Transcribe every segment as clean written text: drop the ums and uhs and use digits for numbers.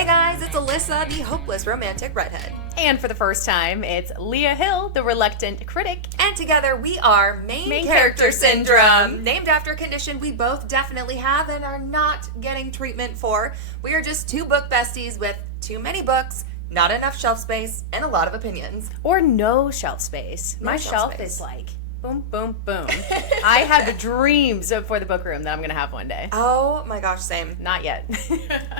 Hey guys, it's Alyssa, the hopeless romantic redhead. And for the first time, it's Leah Hill, the Reluctant Critic. And together we are Main Character Syndrome, named after a condition we both definitely have and are not getting treatment for. We are just two book besties with too many books, not enough shelf space, and a lot of opinions. Or no shelf space. My shelf is like boom, boom, boom. I have dreams for the book room that I'm going to have one day. Oh my gosh, same. Not yet.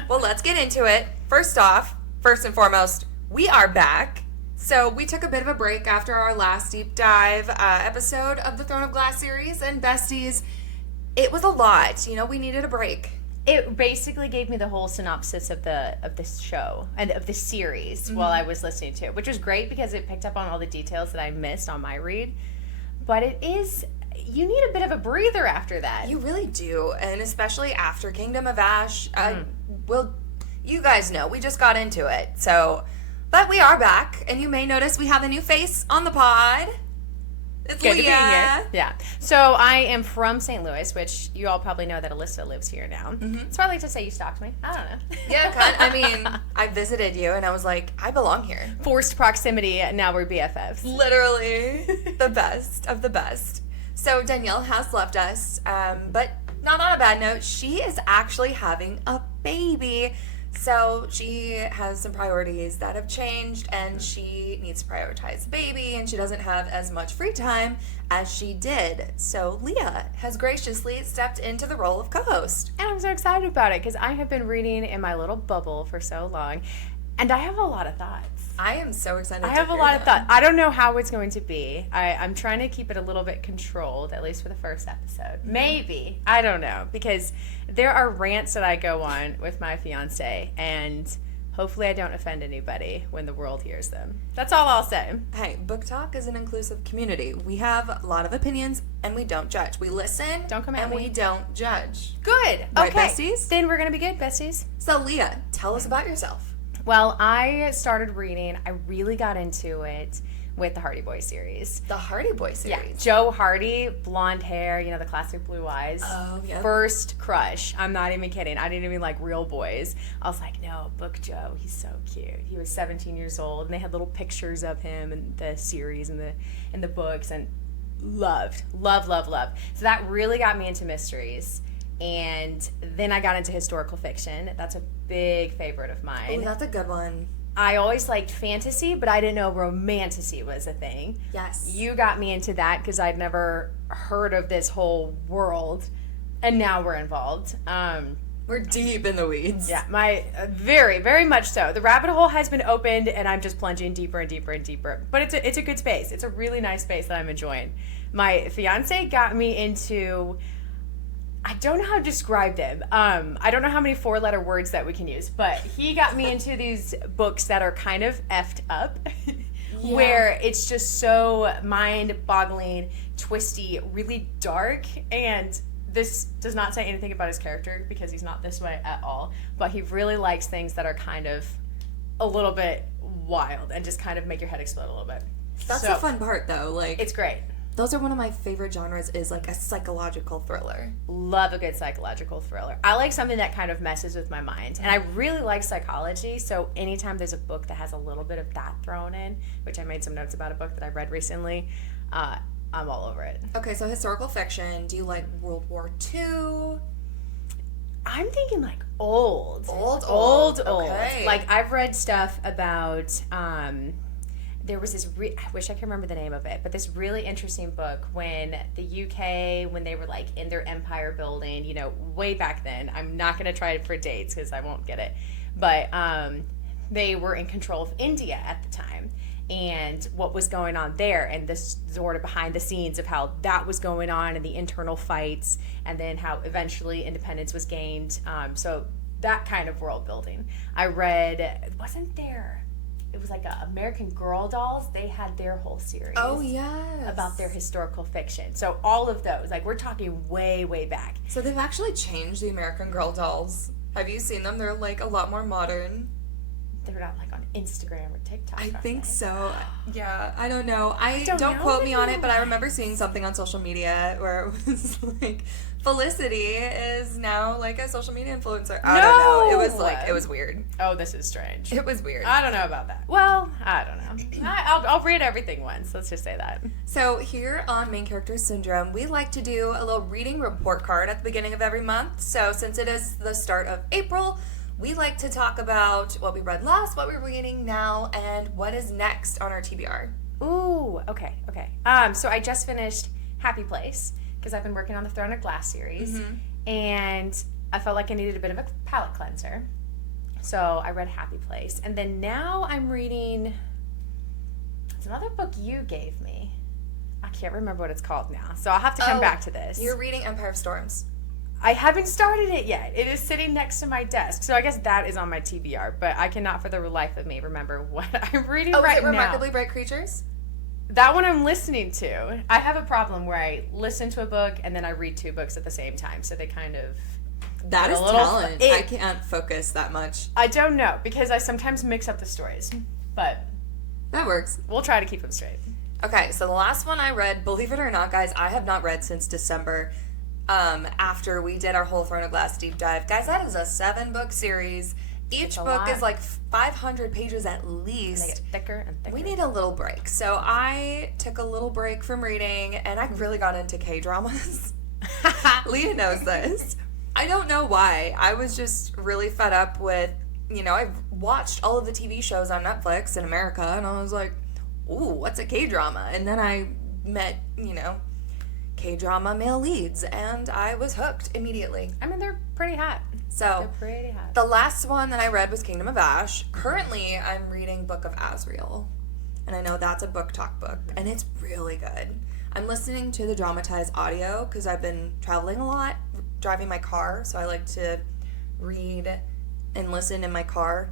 Well, let's get into it. First and foremost, we are back. So we took a bit of a break after our last deep dive episode of the Throne of Glass series, and besties, it was a lot. You know, we needed a break. It basically gave me the whole synopsis of this show and of the series while I was listening to it, which was great because it picked up on all the details that I missed on my read. But you need a bit of a breather after that. You really do, and especially after Kingdom of Ash. Well, you guys know, we just got into it. So, but we are back, and you may notice we have a new face on the pod. It's Good Leah. to be here. Yeah. So I am from St. Louis, which you all probably know that Alyssa lives here now. So I like to say you stalked me. I don't know. Yeah, I mean, I visited you, and I was like, I belong here. Forced proximity, now we're BFFs. Literally the best of the best. So Danielle has left us, but not on a bad note. She is actually having a baby. So she has some priorities that have changed, and she needs to prioritize the baby, and she doesn't have as much free time as she did. So Leah has graciously stepped into the role of co-host. And I'm so excited about it because I have been reading in my little bubble for so long, and I have a lot of thoughts. I am so excited. I have a lot of thoughts. I don't know how it's going to be. I'm trying to keep it a little bit controlled, at least for the first episode. Maybe. I don't know. Because there are rants that I go on with my fiance, and hopefully I don't offend anybody when the world hears them. That's all I'll say. Hey, Book Talk is an inclusive community. We have a lot of opinions, and we don't judge. We listen, Don't come at and me. we don't judge. Good. Right, Okay. besties? Then we're going to be good, besties. So Leah, tell us about yourself. Well, I started reading. I really got into it with the Hardy Boy series. The Hardy Boy series. Yeah, Joe Hardy, blonde hair, the classic blue eyes. Oh, yeah. First crush. I'm not even kidding. I didn't even like real boys. I was like, no, Book Joe. He's so cute. He was 17 years old, and they had little pictures of him in the series and the books, and loved. So that really got me into mysteries. And then I got into historical fiction. That's a big favorite of mine. Oh, that's a good one. I always liked fantasy, but I didn't know romantasy was a thing. Yes. You got me into that because I'd never heard of this whole world, and now we're involved. We're deep in the weeds. Yeah, very, very much so. The rabbit hole has been opened, and I'm just plunging deeper and deeper and deeper. But it's a good space. It's a really nice space that I'm enjoying. My fiance got me into... I don't know how to describe them. I don't know how many 4-letter words that we can use, but he got me into these books that are kind of effed up, where it's just so mind-boggling, twisty, really dark, and this does not say anything about his character because he's not this way at all, but he really likes things that are kind of a little bit wild and just kind of make your head explode a little bit. That's the fun part, though. Like, it's great. Those are one of my favorite genres, is like a psychological thriller. Love a good psychological thriller. I like something that kind of messes with my mind. And I really like psychology, so anytime there's a book that has a little bit of that thrown in, which I made some notes about a book that I read recently, I'm all over it. Okay, so historical fiction. Do you like World War II? I'm thinking like old. Old. Okay. Like I've read stuff about... there was this, I wish I could remember the name of it, but this really interesting book when the UK, when they were like in their empire building, way back then. I'm not going to try it for dates because I won't get it. But they were in control of India at the time and what was going on there, and this sort of behind the scenes of how that was going on and the internal fights, and then how eventually independence was gained. So that kind of world building. I read, wasn't there... It was like American Girl Dolls. They had their whole series. Oh, yes. About their historical fiction. So all of those, like we're talking way, way back. So they've actually changed the American Girl Dolls. Have you seen them? They're like a lot more modern. threw it out like on Instagram or TikTok. I think they? so. Yeah, I don't know. Don't know quote me on it, but I remember seeing something on social media where it was like, Felicity is now like a social media influencer. I don't know. It was weird. Oh, this is strange. It was weird. I don't know about that. Well, I don't know. I'll read everything once. Let's just say that. So here on Main Character Syndrome, we like to do a little reading report card at the beginning of every month. So since it is the start of April, we like to talk about what we read last, what we're reading now, and what is next on our TBR. Ooh, okay. So I just finished Happy Place, because I've been working on the Throne of Glass series, and I felt like I needed a bit of a palate cleanser. So I read Happy Place. And then now I'm reading, it's another book you gave me. I can't remember what it's called now, so I'll have to come back to this. You're reading Empire of Storms. I haven't started it yet. It is sitting next to my desk, so I guess that is on my TBR, but I cannot for the life of me remember what I'm reading right now. Oh, is it Remarkably Bright Creatures? That one I'm listening to. I have a problem where I listen to a book and then I read 2 books at the same time, so they kind of... That is talent. I can't focus that much. I don't know, because I sometimes mix up the stories, but... That works. We'll try to keep them straight. Okay, so the last one I read, believe it or not, guys, I have not read since December, after we did our whole Throne of Glass deep dive. Guys, that is a 7-book series. Each book is like 500 pages at least. And they get thicker and thicker. We need a little break. So I took a little break from reading, and I really got into K-dramas. Leah knows this. I don't know why. I was just really fed up with, I've watched all of the TV shows on Netflix in America, and I was like, ooh, what's a K-drama? And then I met, K-drama male leads, and I was hooked immediately. I mean, they're pretty hot. So, the last one that I read was Kingdom of Ash. Currently, I'm reading Book of Asriel. And I know that's a book talk book, and it's really good. I'm listening to the dramatized audio because I've been traveling a lot, driving my car, so I like to read and listen in my car.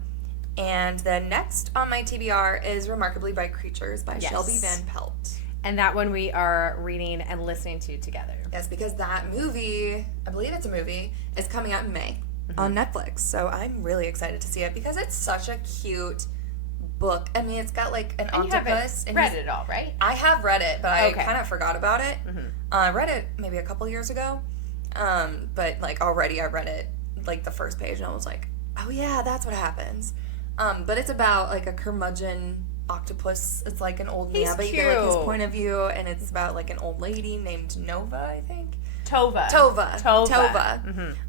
And then next on my TBR is Remarkably Bright Creatures by Shelby Van Pelt. And that one we are reading and listening to together. Yes, because that movie, I believe it's a movie, is coming out in May on Netflix. So I'm really excited to see it because it's such a cute book. I mean, it's got like an octopus. You haven't read it all, right? I have read it, but I kind of forgot about it. I read it maybe a couple years ago. But like already I read it like the first page and I was like, oh yeah, that's what happens. But it's about like a curmudgeon octopus. It's like an old man, but you get like his point of view, and it's about like an old lady named Nova, I think. Tova.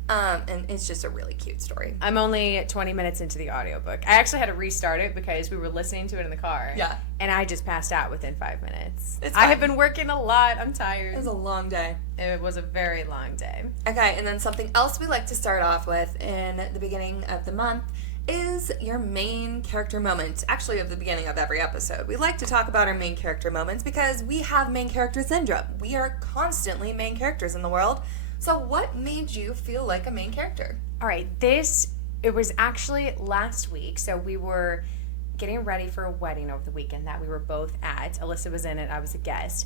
And it's just a really cute story. I'm only 20 minutes into the audiobook. I actually had to restart it because we were listening to it in the car. Yeah. And I just passed out within 5 minutes. I have been working a lot. I'm tired. It was a long day. It was a very long day. Okay, and then something else we like to start off with in the beginning of the month is your main character moment. Actually, at the beginning of every episode, we like to talk about our main character moments because we have main character syndrome. We are constantly main characters in the world. So what made you feel like a main character? All right, it was actually last week. So we were getting ready for a wedding over the weekend that we were both at. Alyssa was in it, I was a guest.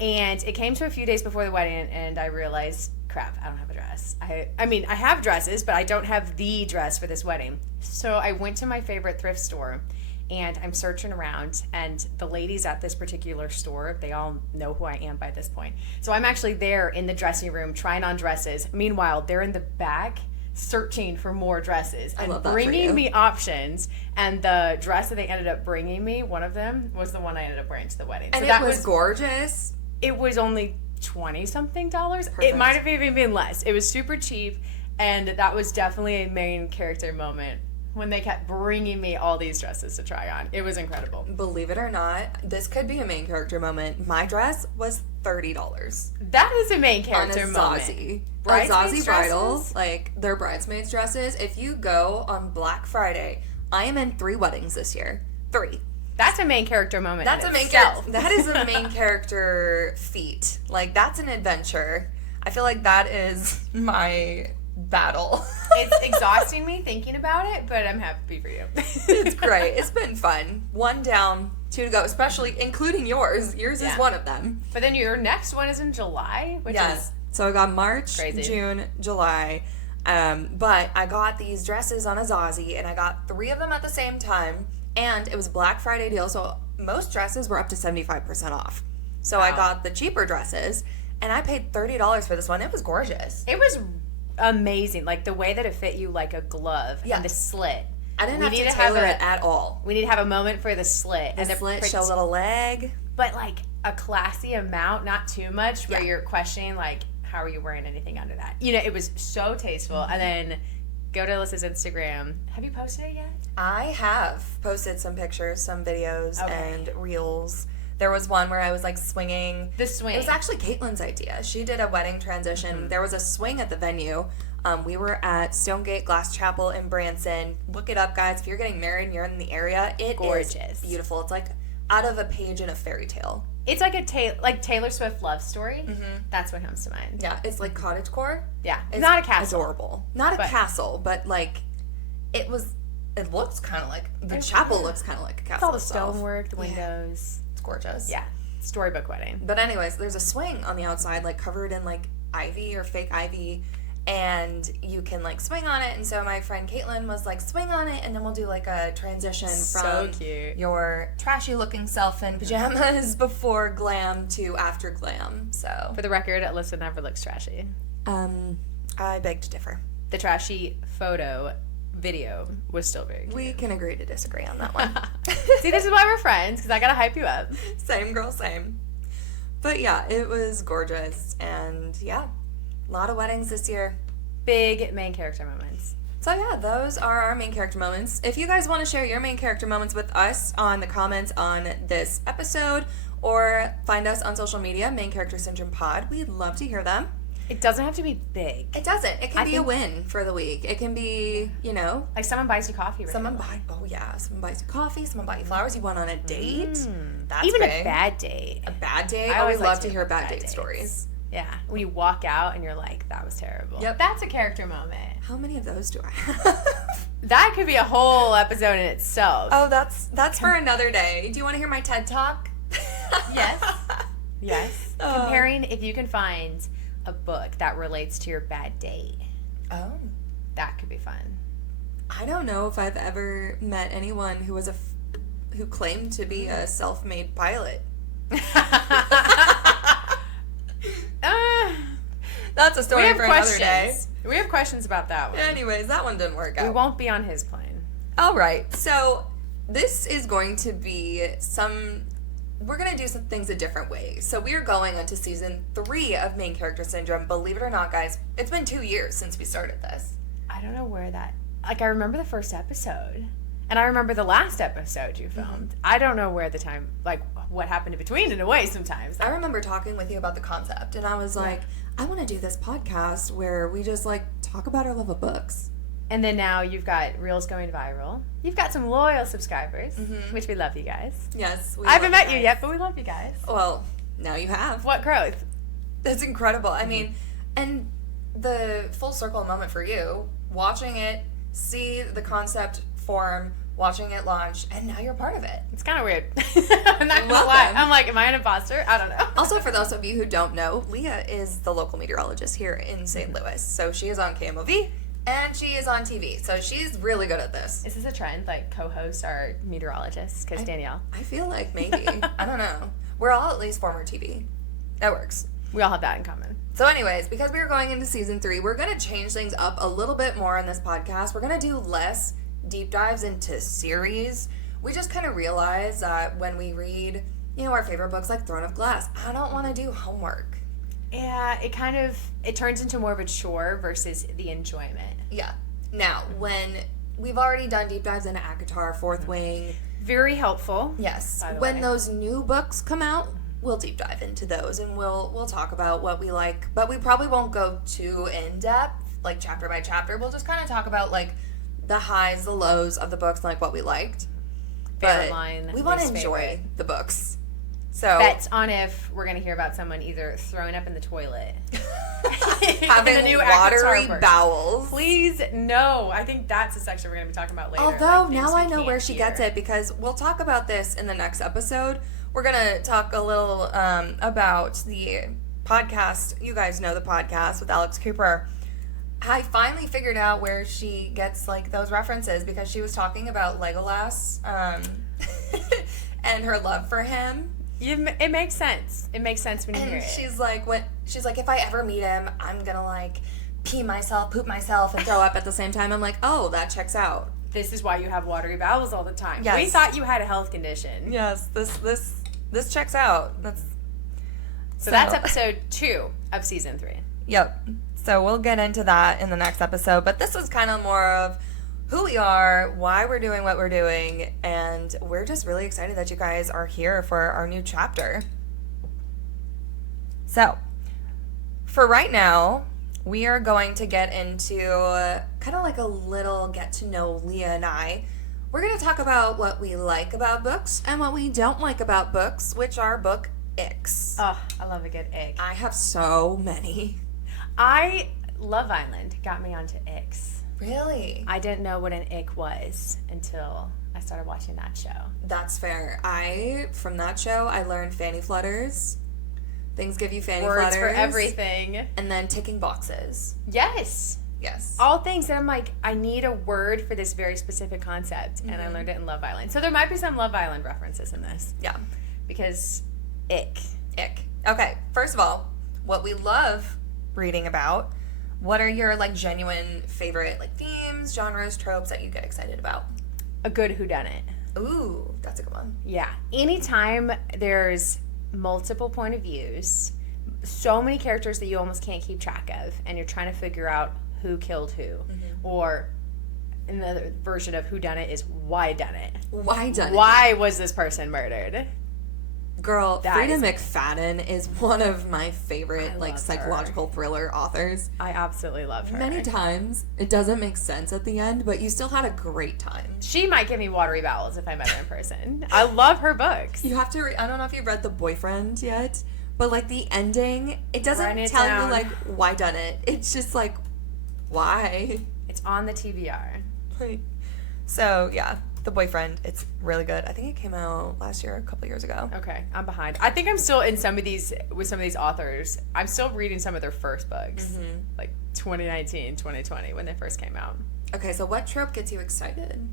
And it came to a few days before the wedding, and I realized, crap, I don't have a dress. I mean, I have dresses, but I don't have the dress for this wedding. So I went to my favorite thrift store, and I'm searching around, and the ladies at this particular store, they all know who I am by this point. So I'm actually there in the dressing room trying on dresses. Meanwhile, they're in the back searching for more dresses and bringing me options. And the dress that they ended up bringing me, one of them, was the one I ended up wearing to the wedding. And so that was gorgeous. It was only $20-something. It might have even been less. It was super cheap, and that was definitely a main character moment when they kept bringing me all these dresses to try on. It was incredible. Believe it or not, this could be a main character moment. My dress was $30. That is a main character moment. Zazie Bridal, like their bridesmaids dresses. If you go on Black Friday, I am in 3 weddings this year. 3. That's a main character moment. That's a main character. That is a main character feat. Like, that's an adventure. I feel like that is my battle. It's exhausting me thinking about it, but I'm happy for you. It's great. It's been fun. 1 down, 2 to go, especially including yours. Yours is one of them. But then your next one is in July, which is so I got March, crazy. June, July. But I got these dresses on a Zazie, and I got 3 of them at the same time, and it was a Black Friday deal, so most dresses were up to 75% off. So I got the cheaper dresses, and I paid $30 for this one. It was gorgeous. It was amazing. Like, the way that it fit you like a glove. Yeah. And the slit. I didn't have to tailor it at all. We need to have a moment for the slit. The slit, show a little leg. But, like, a classy amount, not too much, where you're questioning, like, how are you wearing anything under that? You know, it was so tasteful. And then go to Alyssa's Instagram. Have you posted it yet? I have posted some pictures, some videos, and reels. There was one where I was, like, swinging. The swing. It was actually Caitlin's idea. She did a wedding transition. Mm-hmm. There was a swing at the venue. We were at Stonegate Glass Chapel in Branson. Look it up, guys. If you're getting married and you're in the area, it gorgeous. Is beautiful. It's like out of a page in a fairy tale. It's like a Taylor Swift love story. Mm-hmm. That's what comes to mind. Yeah, it's like cottagecore. Yeah, it's not a castle. Adorable. Not a castle, but like it looks kind of like the chapel looks kind of like a castle. It's all the stonework, the windows. It's gorgeous. Yeah, storybook wedding. But anyways, there's a swing on the outside, like covered in like ivy or fake ivy. And you can, like, swing on it. And so my friend Caitlin was like, swing on it, and then we'll do, like, a transition from your trashy-looking self in pajamas before glam to after glam. So for the record, Alyssa never looks trashy. I beg to differ. The trashy video was still very cute. We can agree to disagree on that one. See, this is why we're friends, because I gotta hype you up. Same girl, same. But, yeah, it was gorgeous. And, yeah. A lot of weddings this year. Big main character moments. So yeah, those are our main character moments. If you guys want to share your main character moments with us on the comments on this episode or find us on social media, Main Character Syndrome Pod, we'd love to hear them. It doesn't have to be big. It doesn't. It can be a win for the week. It can be, you know. Like someone buys you coffee. Someone buys you coffee. Someone buys you flowers. You went on a date. That's even big. A bad date. A bad date. I always love to hear bad date stories. Yeah, when you walk out and you're like, that was terrible. Yep. That's a character moment. How many of those do I have? That could be a whole episode in itself. Oh, that's for another day. Do you want to hear my TED Talk? Yes. Yes. Comparing if you can find a book that relates to your bad date. Oh. That could be fun. I don't know if I've ever met anyone who was who claimed to be a self-made pilot. That's a story for another day. We have questions about that one. Anyways, that one didn't work out. We won't be on his plane. All right. So this is going to be we're going to do some things a different way. So we are going into season 3 of Main Character Syndrome. Believe it or not, guys, it's been 2 years since we started this. I don't know where that... Like, I remember the first episode. And I remember the last episode you filmed. Mm-hmm. I don't know where the time... Like, what happened in between in a way sometimes. I remember talking with you about the concept. And I was like... I want to do this podcast where we just, like, talk about our love of books. And then now you've got Reels going viral. You've got some loyal subscribers, which we love you guys. Yes. I haven't met you yet, but we love you guys. Well, now you have. What growth? That's incredible. I mean, and the full circle moment for you, watching it, see the concept form, watching it launch, and now you're part of it. It's kind of weird. I'm not gonna lie. I'm like, am I an imposter? I don't know. Also, for those of you who don't know, Leah is the local meteorologist here in St. Louis. So she is on KMOV, and she is on TV. So she's really good at this. Is this a trend? Like, co-hosts are meteorologists? Because Danielle. I feel like maybe. I don't know. We're all at least former TV. That works. We all have that in common. So anyways, because we are going into season 3, we're going to change things up a little bit more in this podcast. We're going to do less deep dives into series. We just kind of realize that when we read, you know, our favorite books like Throne of Glass, I don't want to do homework. Yeah, it turns into more of a chore versus the enjoyment. Yeah. Now, when we've already done deep dives into ACOTAR, Fourth Wing. Very helpful. Yes. When those new books come out, we'll deep dive into those and we'll talk about what we like, but we probably won't go too in depth, like chapter by chapter. We'll just kind of talk about like the highs, the lows of the books, like what we liked. Favorite line. We want to enjoy the books. So bets on if we're going to hear about someone either throwing up in the toilet, having the new watery bowels. Please, no. I think that's a section we're going to be talking about later. Although now I know where she gets it, because we'll talk about this in the next episode. We're going to talk a little about the podcast. You guys know the podcast with Alex Cooper. I finally figured out where she gets, like, those references because she was talking about Legolas and her love for him. It makes sense. It makes sense when you hear it. She's like, if I ever meet him, I'm gonna, like, pee myself, poop myself, and throw up at the same time. I'm like, oh, that checks out. This is why you have watery bowels all the time. Yes. We thought you had a health condition. Yes, this checks out. So that's episode 2 of season 3. Yep. So we'll get into that in the next episode. But this was kind of more of who we are, why we're doing what we're doing, and we're just really excited that you guys are here for our new chapter. So, for right now, we are going to get into kind of like a little get to know Leah and I. We're going to talk about what we like about books and what we don't like about books, which are book icks. Oh, I love a good ick. I have so many. Love Island got me onto icks. Really? I didn't know what an ick was until I started watching that show. That's fair. From that show, I learned fanny flutters. Things give you fanny flutters. Words for everything. And then ticking boxes. Yes. Yes. All things that I'm like, I need a word for this very specific concept. And I learned it in Love Island. So there might be some Love Island references in this. Yeah. Because ick. Ick. Okay, first of all, what we love reading about. What are your, like, genuine favorite, like, themes, genres, tropes that you get excited about? A good whodunit. Ooh, that's a good one. Yeah. Anytime there's multiple point of views, so many characters that you almost can't keep track of, and you're trying to figure out who killed who. Mm-hmm. Or another version of whodunit is why done it. Why done it? Why was this person murdered? Girl, Frida McFadden is one of my favorite, like, psychological thriller authors. I absolutely love her. Many times, it doesn't make sense at the end, but you still had a great time. She might give me watery bowels if I met her in person. I love her books. You have to I don't know if you've read The Boyfriend yet, but, like, the ending, it doesn't tell you, like, why done it. It's just, like, why? It's on the TBR. So, yeah. The Boyfriend, it's really good. I think it came out last year, a couple years ago. Okay, I'm behind. I think I'm still in with some of these authors. I'm still reading some of their first books, like 2019, 2020, when they first came out. Okay, so what trope gets you excited?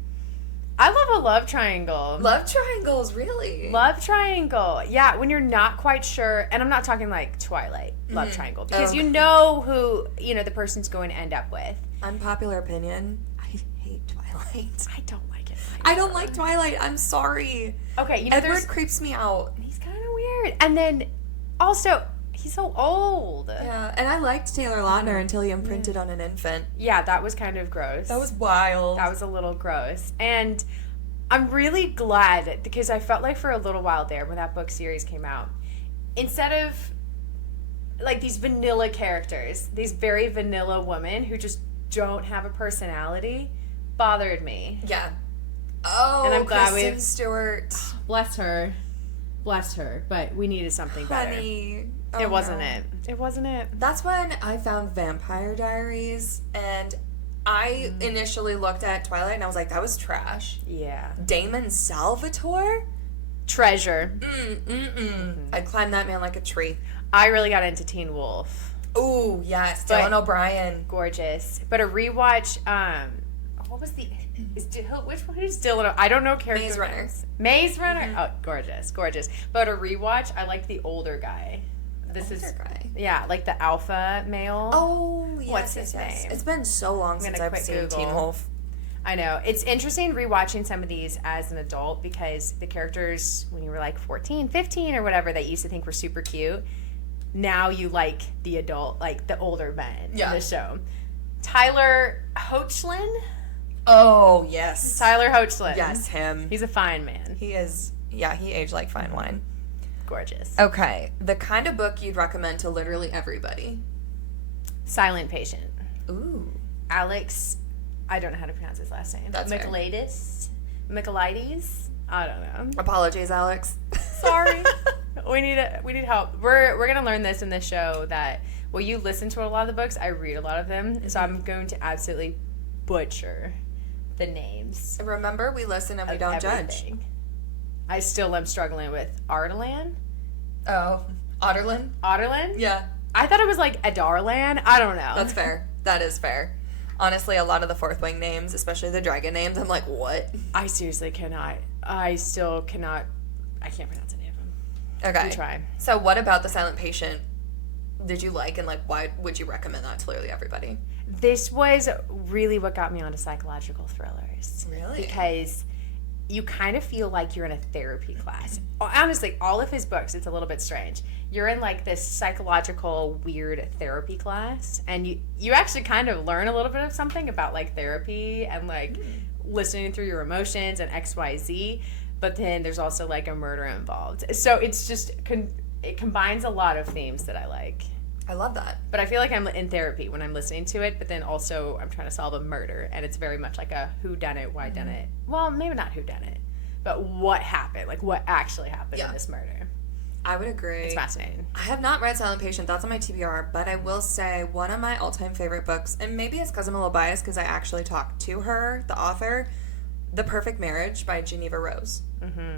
I love a love triangle. Love triangles, really? Love triangle. Yeah, when you're not quite sure, and I'm not talking like Twilight love triangle, because you know who, the person's going to end up with. Unpopular opinion, I hate Twilight. I don't like it. I don't like Twilight. I'm sorry. Okay, Edward creeps me out. He's kind of weird. And then, also, he's so old. Yeah, and I liked Taylor Lautner until he imprinted on an infant. Yeah, that was kind of gross. That was wild. That was a little gross. And I'm really glad, because I felt like for a little while there, when that book series came out, instead of, like, these vanilla characters, these very vanilla women who just don't have a personality, bothered me. Yeah. Oh, and I'm glad Kristen Stewart. Bless her. But we needed something better. Honey. Oh, it wasn't it. It wasn't it. That's when I found Vampire Diaries, and I initially looked at Twilight, and I was like, that was trash. Yeah. Damon Salvatore? Treasure. I'd climb that man like a tree. I really got into Teen Wolf. Ooh, yes. Dylan O'Brien. Gorgeous. But a rewatch, what was which one is Dylan? I don't know character Maze Runner. names. Maze Runner? Oh, gorgeous. But a rewatch, I like the older guy. Guy. Yeah, like the alpha male. Oh, yes. What's his name? It's been so long since I've seen Teen Wolf. I know. It's interesting rewatching some of these as an adult, because the characters, when you were like 14, 15 or whatever, that you used to think were super cute, now you like the adult, like the older men in the show. Tyler Hoechlin? Oh, yes. Tyler Hoechlin. Yes, him. He's a fine man. He is, yeah, he aged like fine wine. Gorgeous. Okay, the kind of book you'd recommend to literally everybody. Silent Patient. Ooh. Alex, I don't know how to pronounce his last name. That's Michaelides? I don't know. Apologies, Alex. Sorry. We need help. We're gonna learn this in this show, that while you listen to a lot of the books, I read a lot of them. So I'm going to absolutely butcher the names. Remember, we listen and we don't judge. I still am struggling with Ardalan. Oh, Otterlin? Otterlin? Yeah. I thought it was like Adarlan. I don't know. That's fair. That is fair. Honestly, a lot of the Fourth Wing names, especially the dragon names, I'm like, what? I seriously cannot. I still cannot. I can't pronounce any of them. Okay. We try. So what about The Silent Patient did you like, and like why would you recommend that to literally everybody? This was really what got me onto psychological thrillers. Really? Because you kind of feel like you're in a therapy class. Honestly, all of his books, it's a little bit strange. You're in like this psychological weird therapy class, and you actually kind of learn a little bit of something about like therapy and like listening through your emotions and XYZ, but then there's also like a murder involved. So it's just it combines a lot of themes that I like. I love that. But I feel like I'm in therapy when I'm listening to it, but then also I'm trying to solve a murder, and it's very much like a who done it, why done it. Well, maybe not who done it, but what happened, like what actually happened in this murder. I would agree. It's fascinating. I have not read Silent Patient. That's on my TBR, but I will say one of my all-time favorite books, and maybe it's because I'm a little biased because I actually talked to her, the author, The Perfect Marriage by Geneva Rose. Mm-hmm.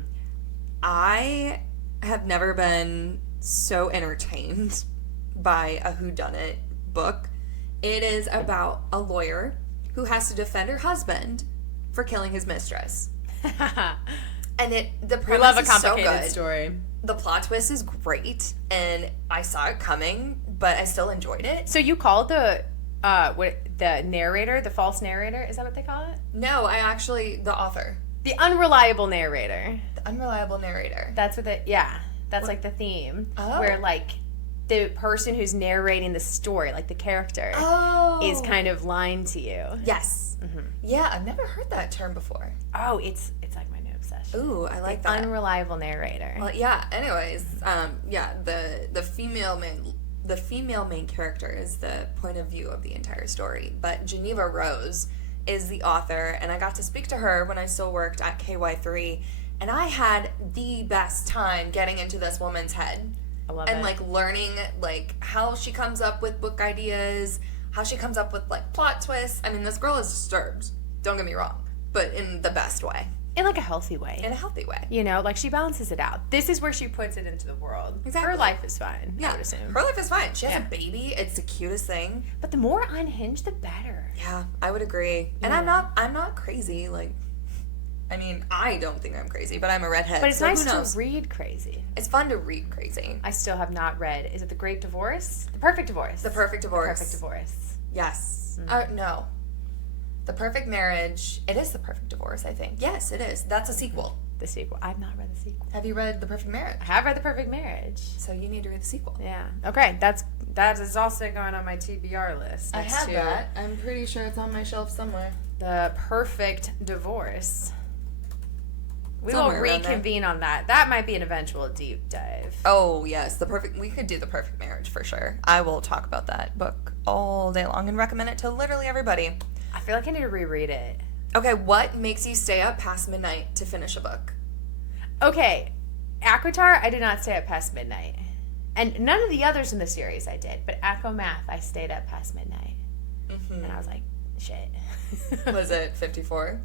I have never been so entertained by a whodunit book. It is about a lawyer who has to defend her husband for killing his mistress. And the premise we love a is so complicated good. story. The plot twist is great, and I saw it coming, but I still enjoyed it. So you called the narrator, the false narrator? Is that what they call it? No, the author. The unreliable narrator. The unreliable narrator. That's what that's like the theme. Oh. Where like the person who's narrating the story, like the character, is kind of lying to you. Yes. Mm-hmm. Yeah, I've never heard that term before. Oh, it's like my new obsession. Ooh, I like that. Unreliable narrator. Well, yeah. Anyways, the female main character is the point of view of the entire story, but Geneva Rose is the author, and I got to speak to her when I still worked at KY3, and I had the best time getting into this woman's head. I love and it. Like learning like how she comes up with book ideas, how she comes up with like plot twists. I mean, this girl is disturbed. Don't get me wrong, but in the best way. In like a healthy way. In a healthy way. You know, like she balances it out. This is where she puts it into the world. Exactly. Her life is fine. Yeah, I would assume. her life is fine. She has a baby. It's the cutest thing. But the more unhinged, the better. Yeah, I would agree. And I'm not crazy. Like, I mean, I don't think I'm crazy, but I'm a redhead. But it's so nice who knows? to read crazy. It's fun to read crazy. I still have not read. Is it The Great Divorce? The Perfect Divorce. The Perfect Divorce. The Perfect Divorce. Yes. No. The Perfect Marriage. It is The Perfect Divorce, I think. Yes, it is. That's a sequel. The sequel. I've not read the sequel. Have you read The Perfect Marriage? I have read The Perfect Marriage. So you need to read the sequel. Yeah. Okay. That is also going on my TBR list. I have that. I'm pretty sure it's on my shelf somewhere. The Perfect Divorce. We will Somewhere around there. reconvene on that. That might be an eventual deep dive. Oh, yes. We could do The Perfect Marriage for sure. I will talk about that book all day long and recommend it to literally everybody. I feel like I need to reread it. Okay, what makes you stay up past midnight to finish a book? Okay, Aquitar, I did not stay up past midnight. And none of the others in the series I did, but Math, I stayed up past midnight. Mm-hmm. And I was like, shit. Was it 54?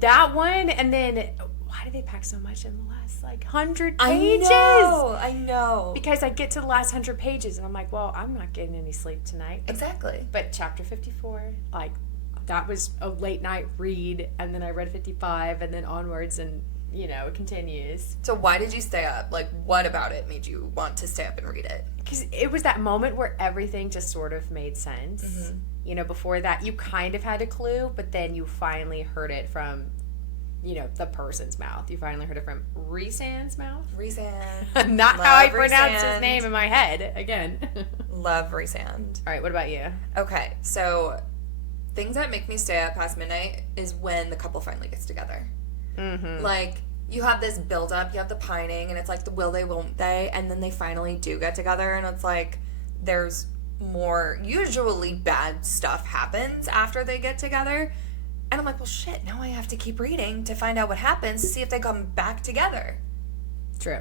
That one, and then, why did they pack so much in the last, 100 pages? I know. Because I get to the last 100 pages, and I'm like, well, I'm not getting any sleep tonight. Exactly. But chapter 54, that was a late night read, and then I read 55, and then onwards, and it continues. So why did you stay up? What about it made you want to stay up and read it? Because it was that moment where everything just sort of made sense. Mm-hmm. Before that, you kind of had a clue, but then you finally heard it from, the person's mouth. You finally heard it from Rhysand's mouth. Rhysand. Not how I pronounce his name in my head, again. Love Rhysand. All right, what about you? Okay, so things that make me stay up past midnight is when the couple finally gets together. Mm-hmm. You have this build-up, you have the pining, and it's the will they, won't they, and then they finally do get together, and it's there's more, usually bad stuff happens after they get together, and I'm well, shit, now I have to keep reading to find out what happens to see if they come back together. True.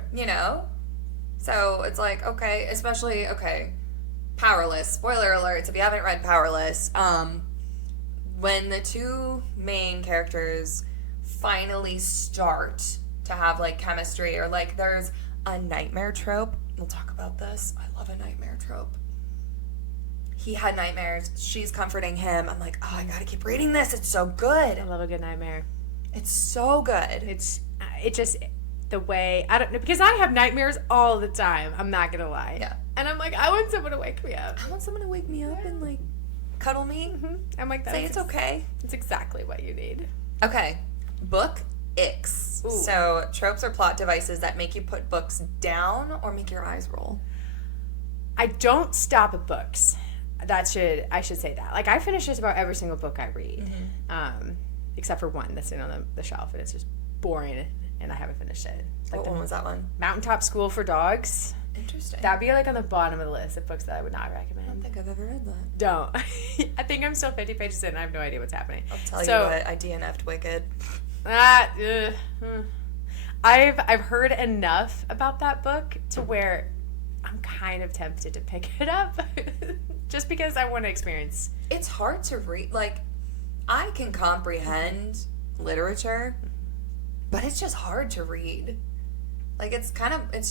So it's okay, especially, Powerless, spoiler alerts if you haven't read Powerless, when the two main characters finally start to have chemistry, or there's a nightmare trope. We'll talk about this. I love a nightmare trope. He had nightmares. She's comforting him. I'm like, oh, I gotta keep reading this. It's so good. I love a good nightmare. It's so good. It just the way I don't know because I have nightmares all the time. I'm not gonna lie. Yeah. And I'm like, I want someone to wake me up. I want someone to wake me up and like cuddle me. Mm-hmm. I'm like, say it's okay. It's exactly what you need. Okay, book icks. Ooh. So tropes or plot devices that make you put books down or make your eyes roll. I don't stop at books. I should say that. Like I finish just about every single book I read, except for one that's in on the shelf and it's just boring and I haven't finished it. Like what one was that one? Mountaintop School for Dogs. Interesting. That'd be like on the bottom of the list of books that I would not recommend. I don't think I've ever read that. Don't. I think I'm still 50 pages in and I have no idea what's happening. I'll tell you what, I DNF'd Wicked. I've heard enough about that book to where I'm kind of tempted to pick it up just because I want to experience. It's hard to read. Like, I can comprehend literature, but it's just hard to read. Like, it's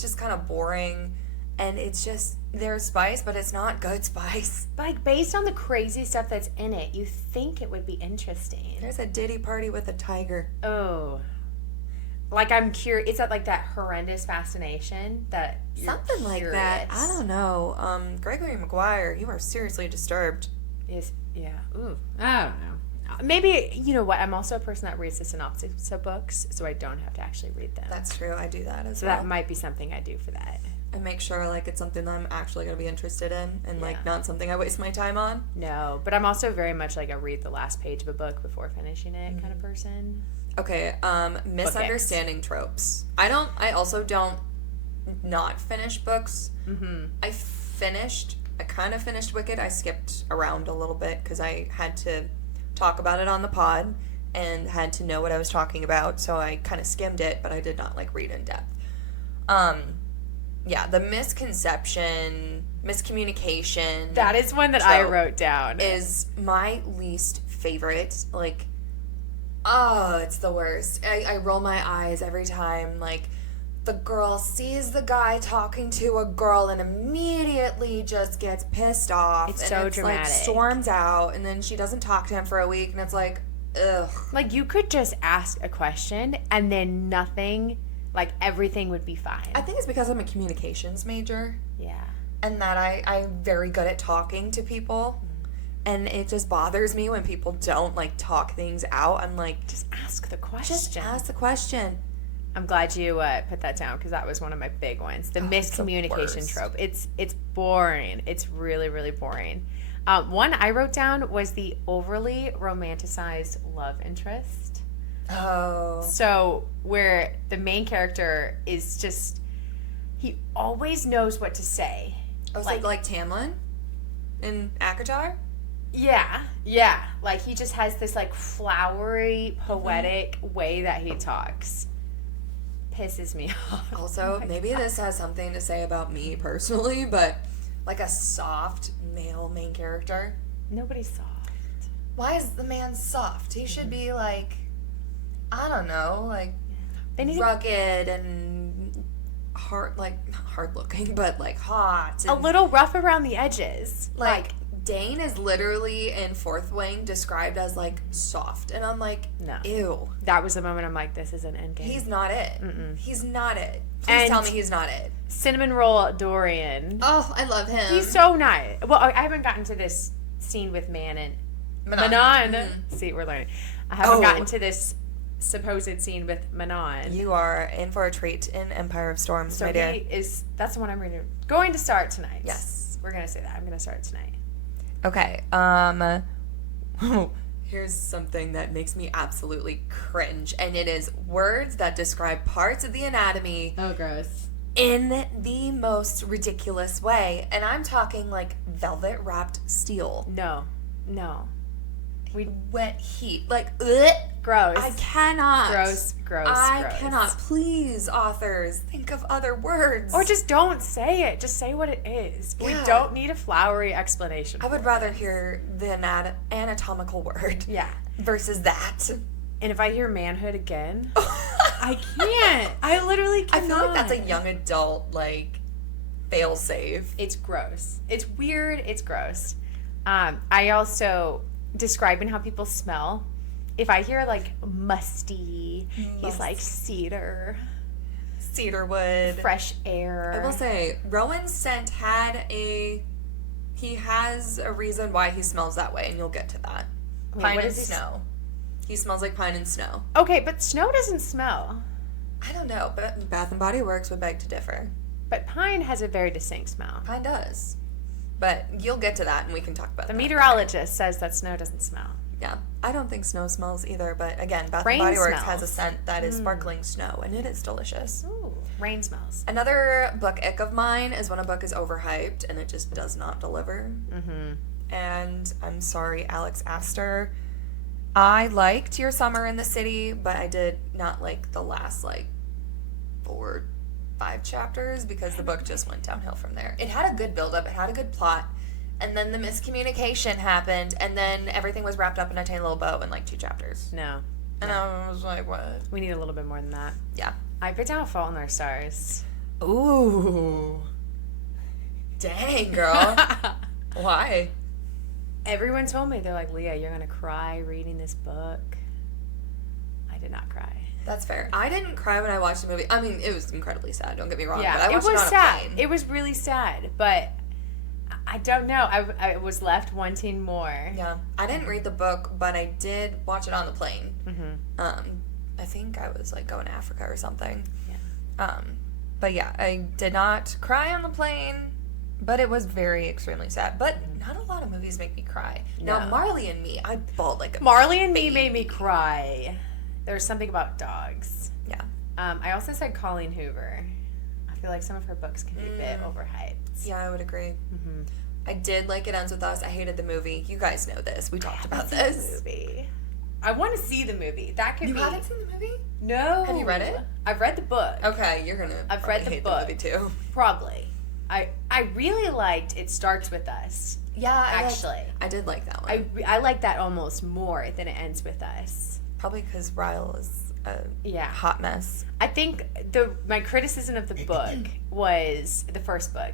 just kind of boring, and it's just, there's spice, but it's not good spice. Like, based on the crazy stuff that's in it, you think it would be interesting. There's a Diddy party with a tiger. Oh. Like, I'm curious. It's like that horrendous fascination that you're something like curious. that. I don't know. Gregory Maguire, you are seriously disturbed. Yeah. Ooh. I don't know. Maybe, you know what? I'm also a person that reads the synopsis of books, so I don't have to actually read them. That's true. I do that as so well. So that might be something I do for that. And make sure, like, it's something that I'm actually going to be interested in and, like, not something I waste my time on. No, but I'm also very much, like, a read the last page of a book before finishing it kind of person. Okay, misunderstanding tropes. I also don't not finish books. Mm-hmm. I kind of finished Wicked. I skipped around a little bit because I had to talk about it on the pod and had to know what I was talking about, so I kind of skimmed it, but I did not, like, read in depth. Yeah, the miscommunication. That is one that I wrote down. Is my least favorite. Like, oh, it's the worst. I roll my eyes every time, like, the girl sees the guy talking to a girl and immediately just gets pissed off. It's so dramatic. Like, storms out, and then she doesn't talk to him for a week, and it's like, ugh. Like, you could just ask a question, and then nothing, like, everything would be fine. I think it's because I'm a communications major. Yeah. And that I'm very good at talking to people. And it just bothers me when people don't, like, talk things out. I'm like, just ask the question. Just ask the question. I'm glad you put that down because that was one of my big ones. The miscommunication trope. It's boring. It's really, really boring. One I wrote down was the overly romanticized love interest. Oh. So where the main character is just, he always knows what to say. Oh, like Tamlin in Akatar? Yeah. Like, he just has this, like, flowery, poetic way that he talks. Pisses me off. Also, maybe this has something to say about me personally, but, like, a soft male main character. Nobody's soft. Why is the man soft? He should be, like, I don't know, like, rugged and hard looking, but, like, hot. A little rough around the edges. Like, Dane is literally in Fourth Wing described as, like, soft. And I'm like, no. Ew. That was the moment I'm like, this is an endgame. He's not it. Mm-mm. He's not it. Please tell me he's not it. Cinnamon Roll Dorian. Oh, I love him. He's so nice. Well, I haven't gotten to this scene with Manon. Mm-hmm. See, we're learning. I haven't gotten to this supposed scene with Manon. You are in for a treat in Empire of Storms, so my dear. That's the one I'm going to start tonight. Yes. We're going to say that. I'm going to start tonight. Okay. Here's something that makes me absolutely cringe, and it is words that describe parts of the anatomy. Oh, gross. In the most ridiculous way. And I'm talking, like, velvet wrapped steel. No. Wet heat. Like, ugh. Gross. I cannot. Gross. I cannot. Please, authors, think of other words. Or just don't say it. Just say what it is. Yeah. We don't need a flowery explanation. I would rather hear the anatomical word. Yeah. Versus that. And if I hear manhood again, I can't. I literally cannot. I feel like that's a young adult, like, fail-safe. It's gross. It's weird. It's gross. I also, describing how people smell, if I hear like musty, he's like cedar. Cedarwood. Fresh air. I will say, Rowan's scent he has a reason why he smells that way, and you'll get to that. Pine and snow. He smells like pine and snow. Okay, but snow doesn't smell. I don't know, but Bath and Body Works would beg to differ. But pine has a very distinct smell. Pine does. But you'll get to that, and we can talk about that. The meteorologist says that snow doesn't smell. Yeah. I don't think snow smells either, but again, Bath Rain and Body Works smells. has a scent that is sparkling snow, and it is delicious. Ooh, rain smells. Another book ick of mine is when a book is overhyped and it just does not deliver. Mm-hmm. And I'm sorry, Alex Astor. I liked Your Summer in the City, but I did not like the last, 4, 5 chapters because the book just went downhill from there. It had a good build-up. It had a good plot. And then the miscommunication happened, and then everything was wrapped up in a tiny little bow in 2 chapters. No. And I was like, what? We need a little bit more than that. Yeah. I put down A Fault in Our Stars. Ooh. Dang, girl. Why? Everyone told me, they're like, Leah, you're going to cry reading this book. I did not cry. That's fair. I didn't cry when I watched the movie. I mean, it was incredibly sad, don't get me wrong. Yeah, but I watched it was on sad. a plane. It was really sad, but I don't know. I was left wanting more. Yeah. I didn't read the book, but I did watch it on the plane. Mm-hmm. I think I was going to Africa or something. Yeah. But yeah, I did not cry on the plane, but it was very extremely sad. But not a lot of movies make me cry. No. Now, Marley and Me, I bawled like a Marley and Me made me cry. There's something about dogs. Yeah. I also said Colleen Hoover. I feel like some of her books can be a bit overhyped. Yeah, I would agree. Mm-hmm. I did like It Ends With Us. I hated the movie. You guys know this. We talked about this. Movie. I want to see the movie. That could You be. haven't seen the movie? No. Have you read it? I've read the book. Okay, you're gonna. I've read the hate book. The movie too. Probably. I really liked It Starts With Us. Yeah, I did like that one. I like that almost more than It Ends With Us. Probably because Ryle is a Yeah. hot mess. I think my criticism of the book was the first book.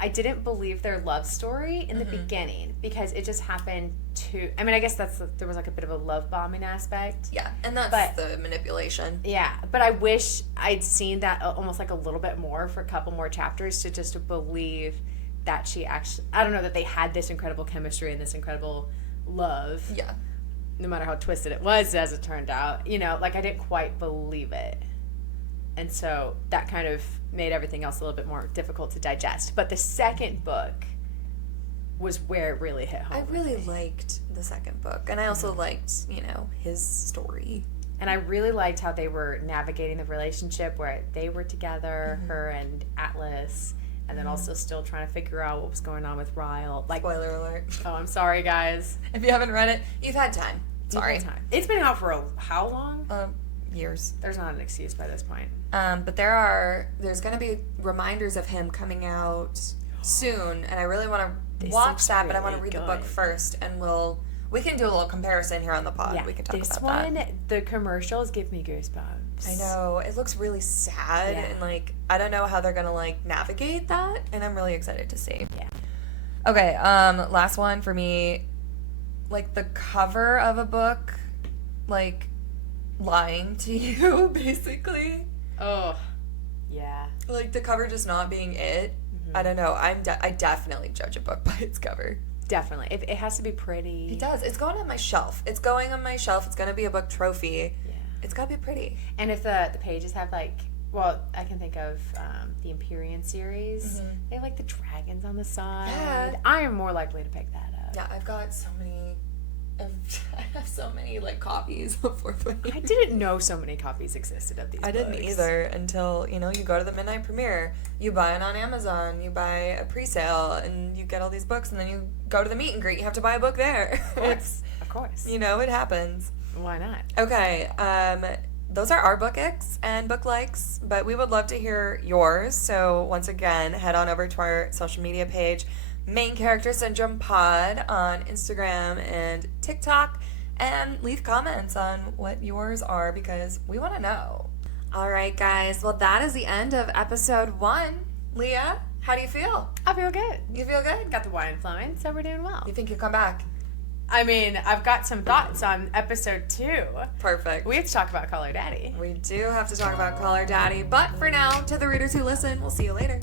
I didn't believe their love story in the beginning because it just happened to. I mean, I guess there was a bit of a love bombing aspect. Yeah, and that's the manipulation. Yeah, but I wish I'd seen that almost a little bit more for a couple more chapters to just believe that she actually. I don't know, that they had this incredible chemistry and this incredible love. Yeah. No matter how twisted it was, as it turned out, I didn't quite believe it. And so that kind of made everything else a little bit more difficult to digest. But the second book was where it really hit home. I really liked the second book. And I also liked, his story. And I really liked how they were navigating the relationship where they were together, her and Atlas, and then also still trying to figure out what was going on with Ryle. Spoiler alert. Oh, I'm sorry, guys. If you haven't read it, you've had time. Sorry. You've had time. It's been out for how long? Years. There's not an excuse by this point. But there's going to be reminders of him coming out soon, and I really want to watch that, but I want to read the book first, and we can do a little comparison here on the pod. Yeah, we can talk this about one, that. the commercials give me goosebumps. I know. It looks really sad, and I don't know how they're going to navigate that, and I'm really excited to see. Yeah. Okay, last one for me, the cover of a book, lying to you, basically. Oh, yeah. The cover just not being it. I don't know. I definitely judge a book by its cover. Definitely. It has to be pretty. It does. It's going on my shelf. It's going to be a book trophy. Yeah. It's got to be pretty. And if the pages have I can think of the Empyrean series. They have the dragons on the side. Yeah. I am more likely to pick that up. Yeah, I've got so many. I have so many copies of Fourth Wing. I didn't know so many copies existed of these books. I didn't either until, you go to the midnight premiere, you buy it on Amazon, you buy a pre-sale, and you get all these books, and then you go to the meet and greet, you have to buy a book there. Of course. It happens. Why not? Okay, those are our book icks and book likes, but we would love to hear yours. So once again, head on over to our social media page, Main Character Syndrome Pod on Instagram and TikTok, and leave comments on what yours are because we want to know. All right, guys. Well, that is the end of episode 1. Leah, How do you feel? I feel good. You feel good? Got the wine flowing, so we're doing well. You think you'll come back? I mean, I've got some thoughts on episode 2. Perfect. We have to talk about Call Her Daddy. We do have to talk about Call Her Daddy, but for now, to the readers who listen, we'll see you later.